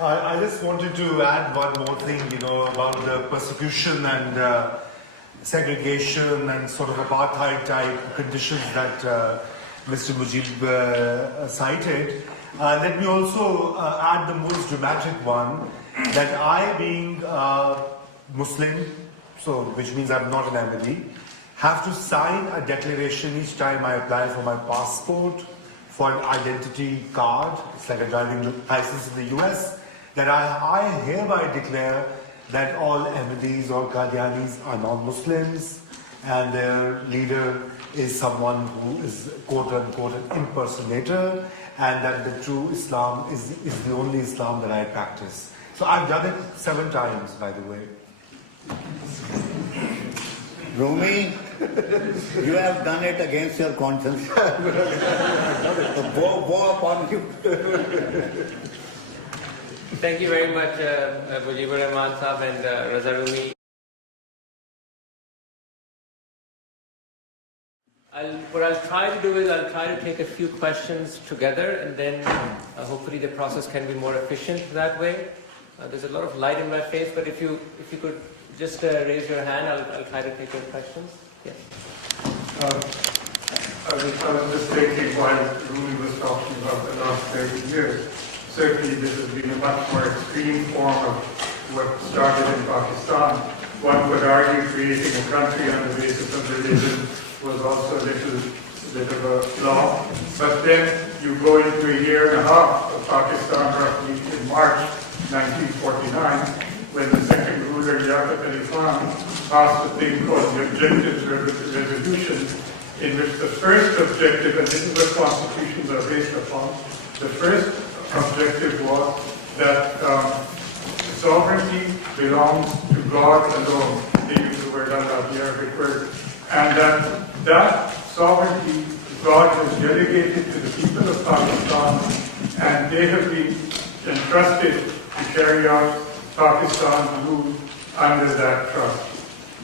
I just wanted to add one more thing, about the persecution and segregation and sort of apartheid type conditions that Mr. Mujib cited. Let me also add the most dramatic one, that I, being Muslim, so which means I'm not an Ahmadi, have to sign a declaration each time I apply for my passport, for an identity card. It's like a driving license in the US, that I hereby declare that all Ahmadis or Qadianis are non-Muslims and their leader is someone who is quote-unquote an impersonator, and that the true Islam is the only Islam that I practice. So I've done it 7 times, by the way. Rumi, you have done it against your conscience. Woe upon you. Thank you very much, Mujibur Rahman Sahab and Raza Rumi. What I'll try to do is I'll try to take a few questions together, and then hopefully the process can be more efficient that way. There's a lot of light in my face, but if you could just raise your hand, I'll try to take your questions. Yes. I was just thinking while Rumi was talking about the last 30 years, certainly this has been a much more extreme form of what started in Pakistan. One would argue creating a country on the basis of religion was also a little bit of a flaw. But then you go into a year and a half of Pakistan, roughly in March 1949, when the second ruler, Liaquat Ali Khan, passed a thing called the Objectives Resolution, in which the first objective, and this is what constitutions are based upon, the first objective was that sovereignty belongs to God alone. They use the word Allah, the Arabic word. And that sovereignty, God has delegated to the people of Pakistan, and they have been entrusted to carry out Pakistan's rule under that trust.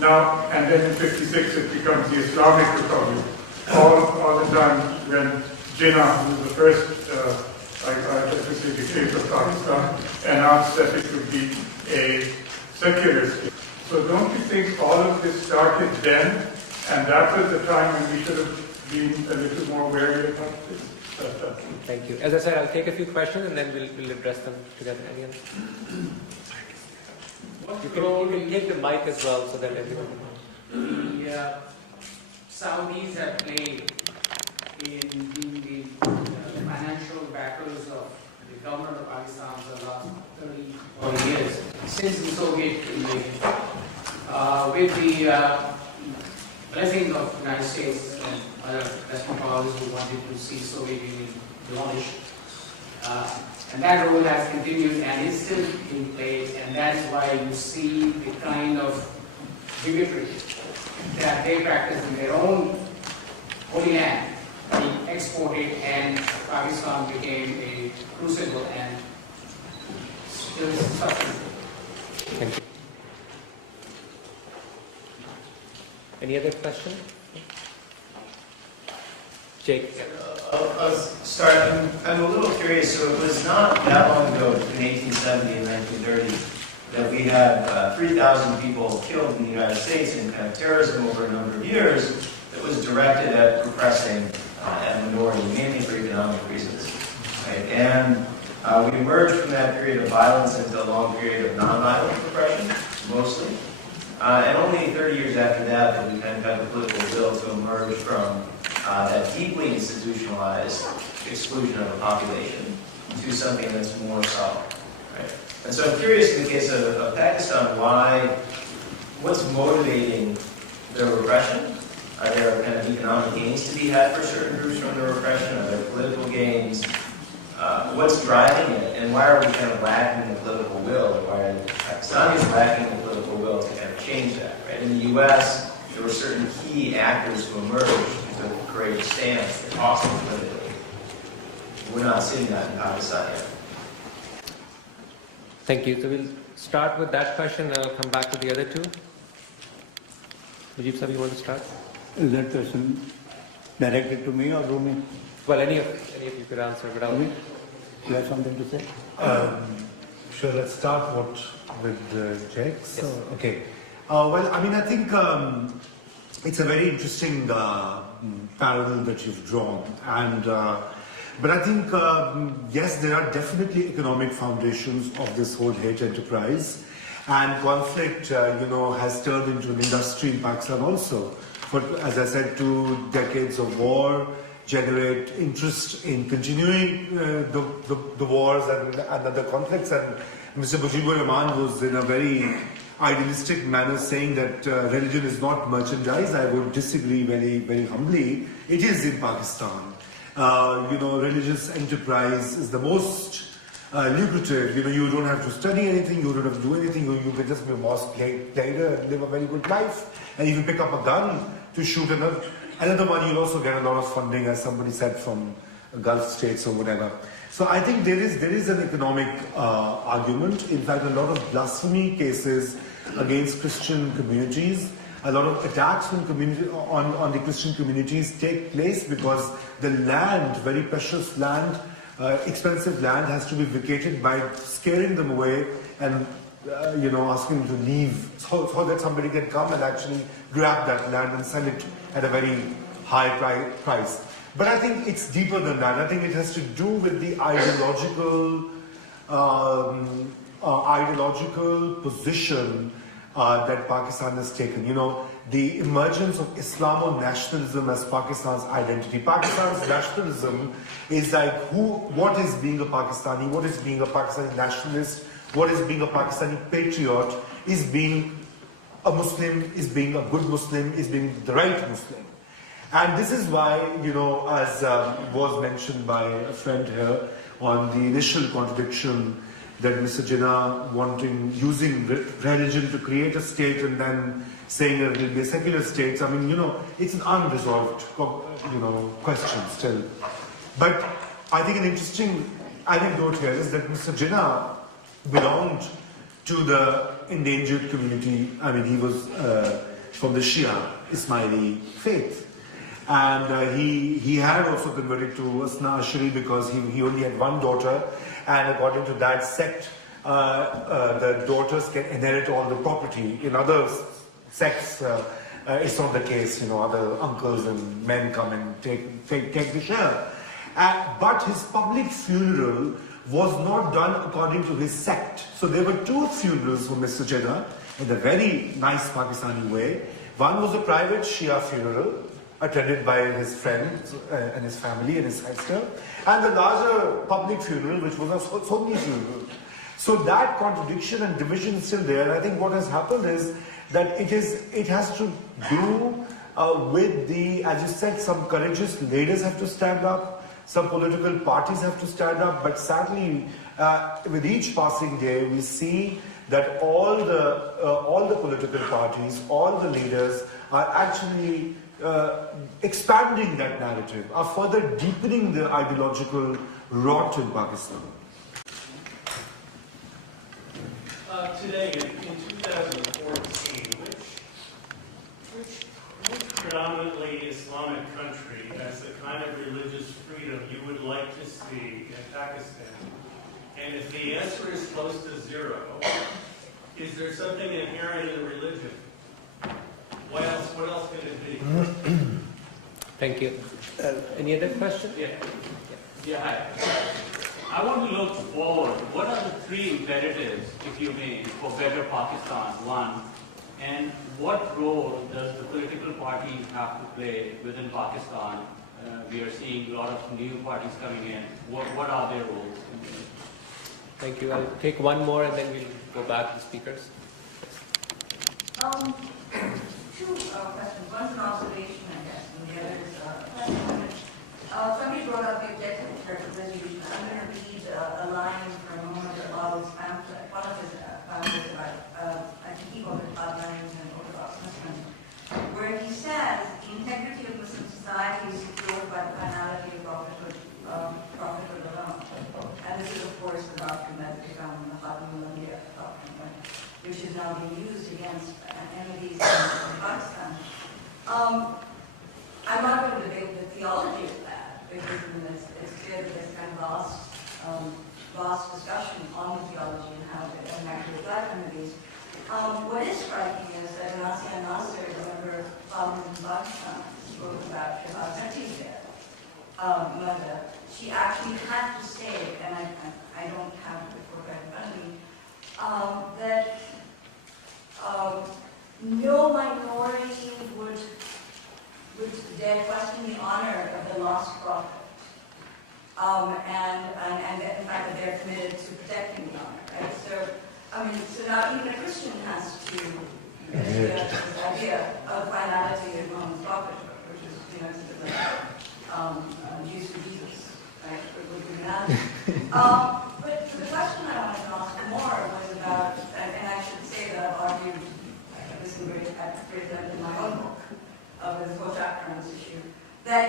Now, and then in 56 it becomes the Islamic Republic. All the time when Jinnah, who was the first, I guess to say the case of Pakistan, announced that it would be a secular state. So don't you think all of this started then, and that was the time when we should have been a little more wary about this? Thank you. As I said, I'll take a few questions and then we'll address them together. Any other? You can take the mic as well so that everyone can. The Saudis have played in being the financial backers of the government of Pakistan for the last 30 or years, since the Soviet invasion. With the blessings of the United States and other Western powers who wanted to see Soviet Union demolished. And that role has continued and is still in place, and that is why you see the kind of bigotry that they practice in their own holy land being exported, and Pakistan became a crucible and still is suffering. Thank you. Any other question? Jake. I'm a little curious. So it was not that long ago, between 1870 and 1930, that we had 3,000 people killed in the United States in kind of terrorism over a number of years that was directed at repressing a minority, mainly for economic reasons. Right? And we emerged from that period of violence into a long period of nonviolent repression, mostly. And only 30 years after that did we kind of have the political will to emerge from that deeply institutionalized exclusion of a population to something that's more solid. Right? And so I'm curious, in the case of Pakistan, what's motivating the repression? Are there kind of economic gains to be had for certain groups from the repression? Are there political gains? What's driving it? And why are we kind of lacking the political will? Or why are the Pakistanis lacking the political will to kind of change that? Right? In the U.S., there were certain key actors who emerged who took a courageous stance that cost them politically. We're not seeing that in Pakistan yet. Thank you. So we'll start with that question and I'll come back to the other two. Mujib Sahib, you want to start? Is that question directed to me or Rumi? Well, any of you could answer without... Rumi, you have something to say? Sure, let's start with Jakes. Yes. Okay. Well, I mean, I think it's a very interesting parallel that you've drawn, and but I think yes, there are definitely economic foundations of this whole hate enterprise, and conflict, has turned into an industry in Pakistan also. For, as I said, 2 decades of war generate interest in continuing the wars and other conflicts. And Mr. Mujibur Rahman was in a very idealistic manner saying that religion is not merchandise. I would disagree very, very humbly. It is in Pakistan. Religious enterprise is the most lucrative. You don't have to study anything, you don't have to do anything, you can just be a mosque leader and live a very good life. And if you pick up a gun to shoot another one, you'll also get a lot of funding, as somebody said, from Gulf states or whatever. So I think there is an economic argument. In fact, a lot of blasphemy cases against Christian communities, a lot of attacks on the Christian communities take place because the land, very precious land, expensive land, has to be vacated by scaring them away and asking them to leave so that somebody can come and actually grab that land and sell it at a very high price. But I think it's deeper than that. I think it has to do with the ideological position that Pakistan has taken. The emergence of Islamo-nationalism as Pakistan's identity. Pakistan's nationalism is like what is being a Pakistani, what is being a Pakistani nationalist, what is being a Pakistani patriot, is being a Muslim, is being a good Muslim, is being the right Muslim. And this is why, as was mentioned by a friend here on the initial contradiction that Mr. Jinnah using religion to create a state and then saying that it will be a secular state. I mean, it's an unresolved, question still. But I think an interesting anecdote here is that Mr. Jinnah belonged to the endangered community. I mean, he was from the Shia Ismaili faith. And he had also converted to Asna Ashari because he only had one daughter, and according to that sect, the daughters can inherit all the property. In other sects, it's not the case. Other uncles and men come and take the share. But his public funeral was not done according to his sect. So there were 2 funerals for Mr. Jinnah in a very nice Pakistani way. One was a private Shia funeral, attended by his friends and his family and his sister, and the larger public funeral, which was a Sunni funeral. So that contradiction and division is still there. I think what has happened is that it has to do with as you said, some courageous leaders have to stand up, some political parties have to stand up, but sadly, with each passing day, we see that all the political parties, all the leaders are actually expanding that narrative, are further deepening the ideological rot in Pakistan. Today, in 2014, which predominantly Islamic country has the kind of religious freedom you would like to see in Pakistan? And if the answer is close to 0, is there something inherent in religion? What else could it be? Thank you. Any other questions? Yeah. I want to look forward. What are the 3 imperatives, if you may, for better Pakistan? 1, and what role does the political parties have to play within Pakistan? We are seeing a lot of new parties coming in. What are their roles? Thank you. I'll take one more and then we'll go back to the speakers. 2 questions. One's an observation, I guess, and the other is a question. Somebody brought up the objective of church resolution. I'm going to read a line from a moment of his pamphlet, one of his pamphlets about, I think he called it Bloodlines and Orthodox Muslims, where he says the integrity of Muslim society is secured by the finality of prophethood alone. And this is, of course, the doctrine that is found in the Khatam al-Anbiya doctrine, which is now being used against enemies in Pakistan. I'm not going to debate the theology of that, because it's clear that there's kind of vast discussion on the theology and murder, she actually had to say, and I don't have it before right in front of me, that no minority would dare question the honor of the lost prophet. And that in fact that they're committed to protecting the honor, right? So, I mean, so now even a Christian has to adhere to this idea of finality of Muhammad's prophethood, which is, you know, it's a bit like Jews to Jesus, right? But the question I wanted to ask more was about, and I should say that I've argued this in great length in my own book, with a full chapter on this issue, that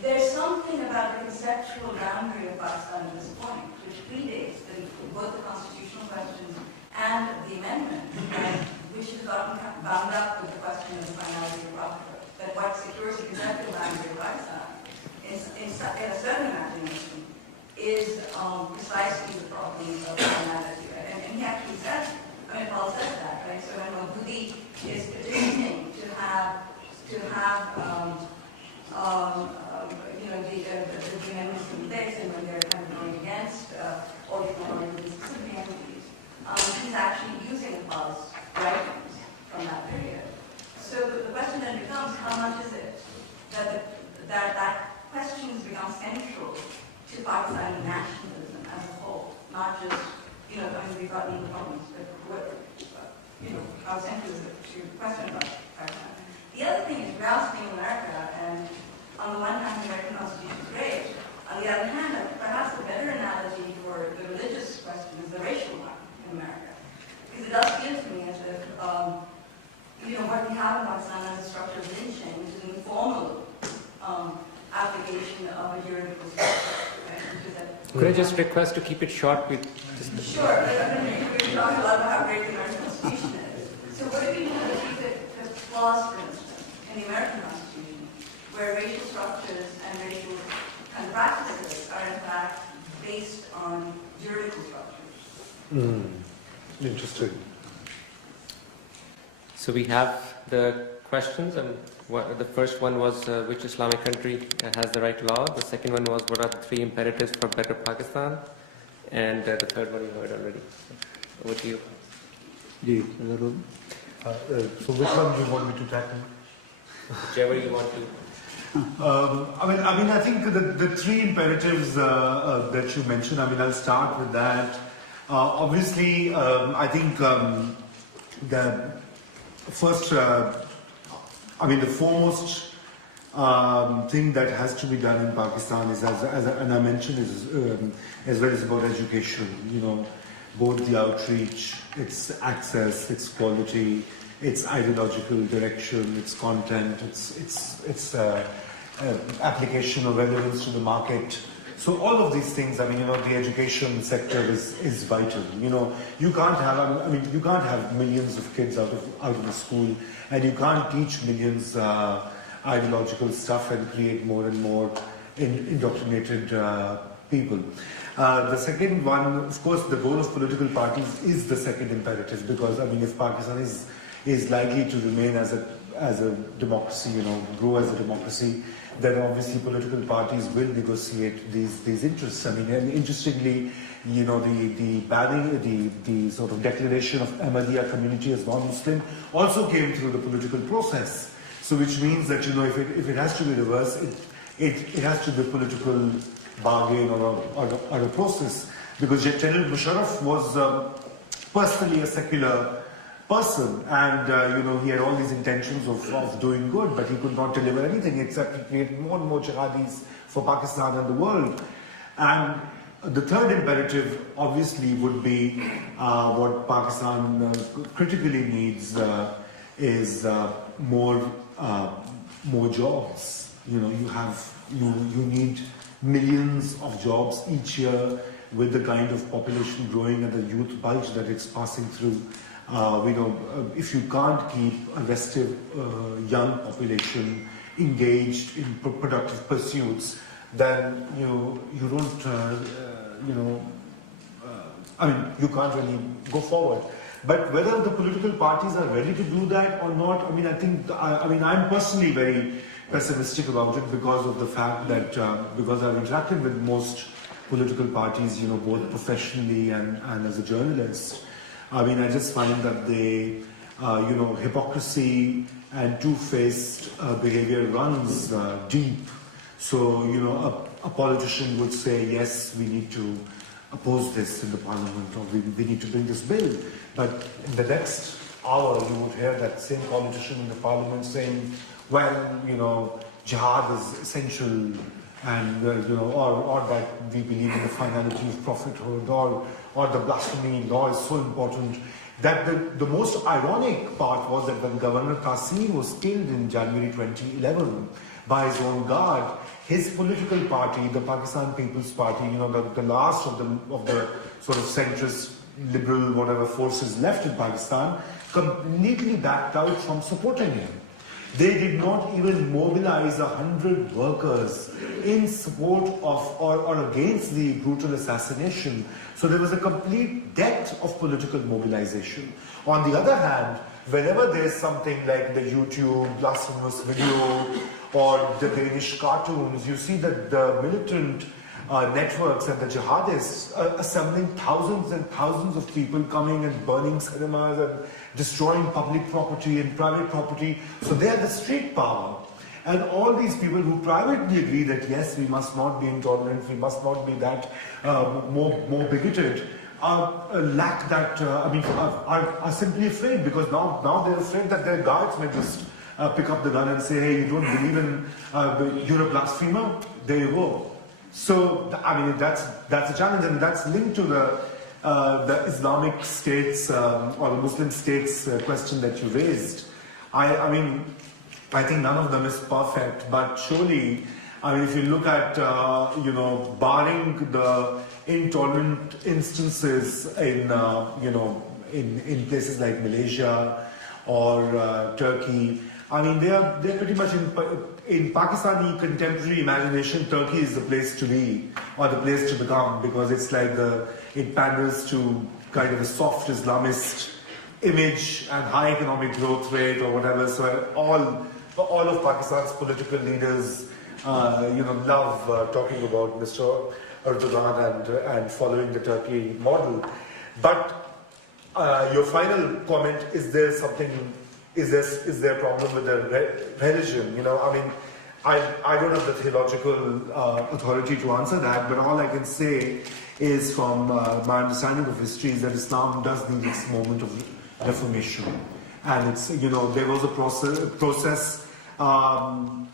there's something about the conceptual boundary of Pakistan at this point, which predates both the constitutional questions and the amendment, and which has gotten bound up with the question of the finality of prophethood. That what secures the conceptual boundary of Pakistan in a certain imagination is precisely the problem of finality. Right? And he actually says, I mean, Paul says that, right? So when Moody is petitioning to have you know, the amendments in place, and when they're kind of going against all the specific entities, he's actually using the Paul's writings from that period. So the question then becomes, how much is it that question has become central to Pakistani nationalism as a whole, not just, you know, I mean, we've got new problems, but you know, how central is it to question about Pakistan? The other thing is, we're also in America, and on the one hand, the American Constitution is great. On the other hand, perhaps a better analogy for the religious question is the racial one in America. Because it does feel to me as if, you know, what we have in Pakistan as a structure of lynching, which is an informal application of a juridical structure. Right? Could I just request to keep it short? Sure, we're talking a lot about how great the American Constitution is. So what if we do a clause, for instance, in the American Constitution, where racial structures and racial kind of practices are in fact based on juridical structures? Interesting. So we have the questions, and the first one was which Islamic country has the right law? The second one was what are the 3 imperatives for better Pakistan? And the third one you heard already. So, over to you. So which one do you want me to tackle? Whichever you want to. I mean, I think the 3 imperatives that you mentioned, I mean, I'll start with that. Obviously, I think the first, I mean, the foremost thing that has to be done in Pakistan is, and I mentioned, is as well as about education. You know, both the outreach, its access, its quality, its ideological direction, its content, its application of relevance to the market. So all of these things, I mean, you know, the education sector is vital. You know, you can't have millions of kids out of the school, and you can't teach millions ideological stuff and create more and more indoctrinated people. The second one, of course, the goal of political parties is the second imperative, because I mean, if Pakistan is likely to remain as a democracy, you know, grow as a democracy, then obviously political parties will negotiate these interests. I mean, and interestingly, you know, the banning, the sort of declaration of Ahmadiyya community as non-Muslim also came through the political process. So which means that, you know, if it has to be reversed, it has to be a political bargain or a process. Because General Musharraf was personally a secular person, and you know, he had all these intentions of doing good, but he could not deliver anything except he created more and more jihadis for Pakistan and the world. And the third imperative obviously would be what Pakistan critically needs is more jobs. You know, you need millions of jobs each year with the kind of population growing and the youth bulge that it's passing through. We know if you can't keep a restive young population engaged in productive pursuits, then you don't, I mean, you can't really go forward. But whether the political parties are ready to do that or not, I mean, I think, I'm personally very, pessimistic about it because of the fact that because I've interacted with most political parties, you know, both professionally and as a journalist. I mean, I just find that they, you know, hypocrisy and two-faced behavior runs deep. So, you know, a politician would say, yes, we need to oppose this in the parliament, or we need to bring this bill. But in the next hour, you would hear that same politician in the parliament saying, well, you know, jihad is essential, and you know, or that we believe in the finality of prophethood, or the blasphemy law is so important. That the most ironic part was that when Governor Qasim was killed in January 2011 by his own guard, his political party, the Pakistan People's Party, you know, the last of the sort of centrist, liberal, whatever forces left in Pakistan, completely backed out from supporting him. They did not even mobilize 100 workers in support of or against the brutal assassination. So there was a complete dearth of political mobilization. On the other hand, whenever there is something like the YouTube blasphemous video or the Danish cartoons, you see that the militant networks and the jihadists assembling thousands and thousands of people coming and burning cinemas and destroying public property and private property. So they are the street power. And all these people who privately agree that yes, we must not be intolerant, we must not be that more bigoted, lack that, are simply afraid, because now they're afraid that their guards may just pick up the gun and say, hey, you don't believe in, you're a blasphemer? There you go. So, I mean, that's a challenge, and that's linked to the Islamic states or the Muslim states question that you raised. I mean, I think none of them is perfect, but surely, I mean, if you look at, you know, barring the intolerant instances in, you know, in places like Malaysia or Turkey, I mean, they're pretty much in Pakistani contemporary imagination, Turkey is the place to be, or the place to become, because it's like it panders to kind of a soft Islamist image and high economic growth rate or whatever. So all of Pakistan's political leaders, you know, love talking about Mr. Erdogan and following the Turkey model. But your final comment, is there something? Is there a problem with the religion? You know, I mean, I don't have the theological authority to answer that, but all I can say is, from my understanding of history, is that Islam does need its moment of reformation, and it's, you know, there was a process, and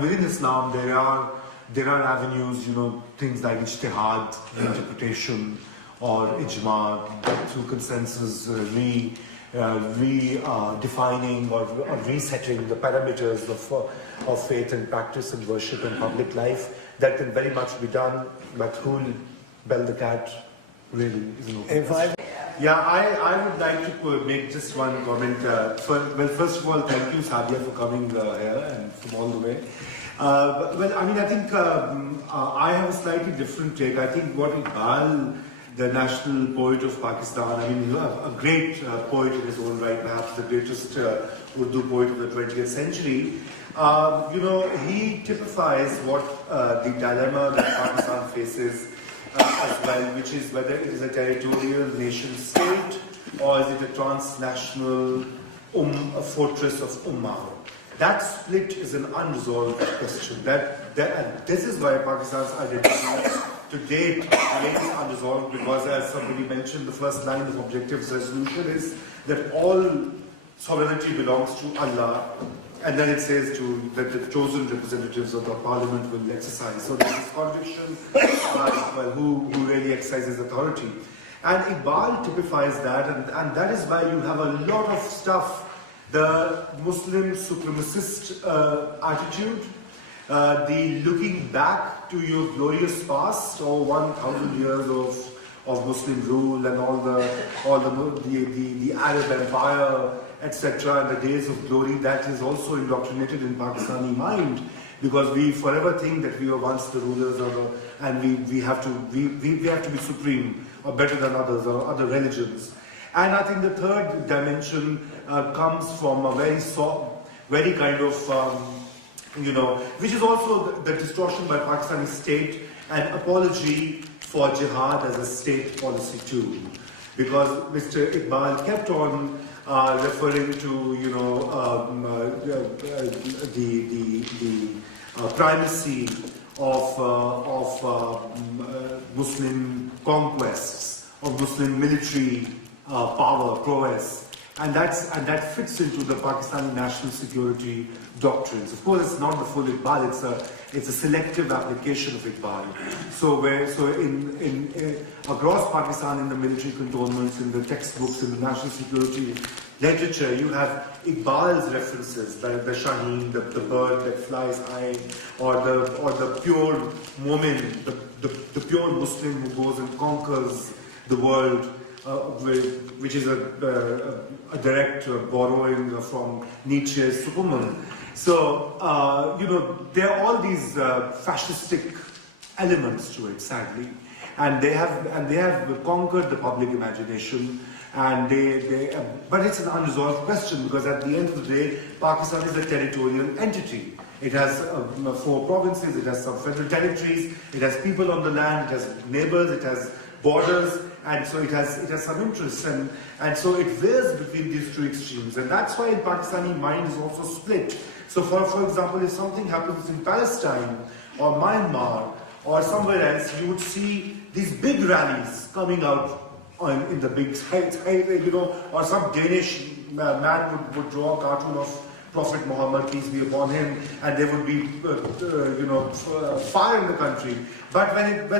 within Islam there are avenues, you know, things like ijtihad, interpretation, or ijma, through consensus, redefining or resetting the parameters of faith and practice and worship and public life. That can very much be done, but who'll bell the cat really isn't open. Yeah, I would like to make just one comment. First of all, thank you, Sadia, for coming here and from all the way. Well, I mean, I think I have a slightly different take. I think what Iqbal, the national poet of Pakistan, I mean, he's a great poet in his own right, perhaps the greatest Urdu poet of the 20th century. You know, he typifies what the dilemma that Pakistan faces as well, which is whether it is a territorial nation state or is it a transnational fortress of Ummah. That split is an unresolved question. And this is why Pakistan's identity to date remains unresolved, because, as somebody mentioned, the first line of Objectives Resolution is that all sovereignty belongs to Allah, and then it says that the chosen representatives of the parliament will exercise. So there's this contradiction, well, who really exercises authority. And Iqbal typifies that, and that is why you have a lot of stuff, the Muslim supremacist attitude, the looking back to your glorious past, or 1,000 years of Muslim rule and all the Arab Empire, etc., and the days of glory, that is also indoctrinated in Pakistani mind, because we forever think that we were once the rulers, and we have to be supreme or better than others or other religions. And I think the third dimension comes from a very kind of which is also the distortion by Pakistani state and apology for jihad as a state policy too. Because Mr. Iqbal kept on referring to, the primacy of Muslim conquests, of Muslim military power, prowess, and that fits into the Pakistani national security doctrines. Of course, it's not the full Iqbal; it's a selective application of Iqbal. So in across Pakistan, in the military cantonments, in the textbooks, in the national security literature, you have Iqbal's references, the Shaheen, the bird that flies high, or the pure Mu'min, the pure Muslim who goes and conquers the world, which is a direct borrowing from Nietzsche's Superman. So there are all these fascistic elements to it, sadly, and they have conquered the public imagination. And but it's an unresolved question, because at the end of the day, Pakistan is a territorial entity. It has 4 provinces, it has some federal territories, it has people on the land, it has neighbors, it has borders, and so it has some interests, and so it veers between these 2 extremes, and that's why in Pakistani mind is also split. So for example, if something happens in Palestine or Myanmar or somewhere else, you would see these big rallies coming out in the big heights, or some Danish man would draw a cartoon of Prophet Muhammad, peace be upon him, and there would be, fire in the country. But when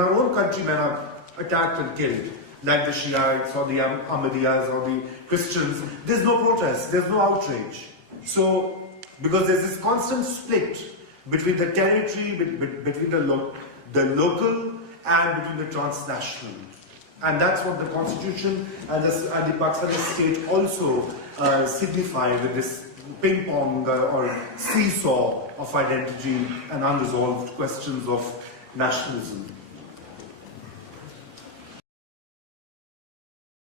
our own countrymen are attacked and killed, like the Shiites or the Ahmadiyas or the Christians, there's no protest, there's no outrage. So, because there's this constant split between the territory, between the local, and between the transnational. And that's what the constitution and the Pakistani state also signify with this ping pong or seesaw of identity and unresolved questions of nationalism.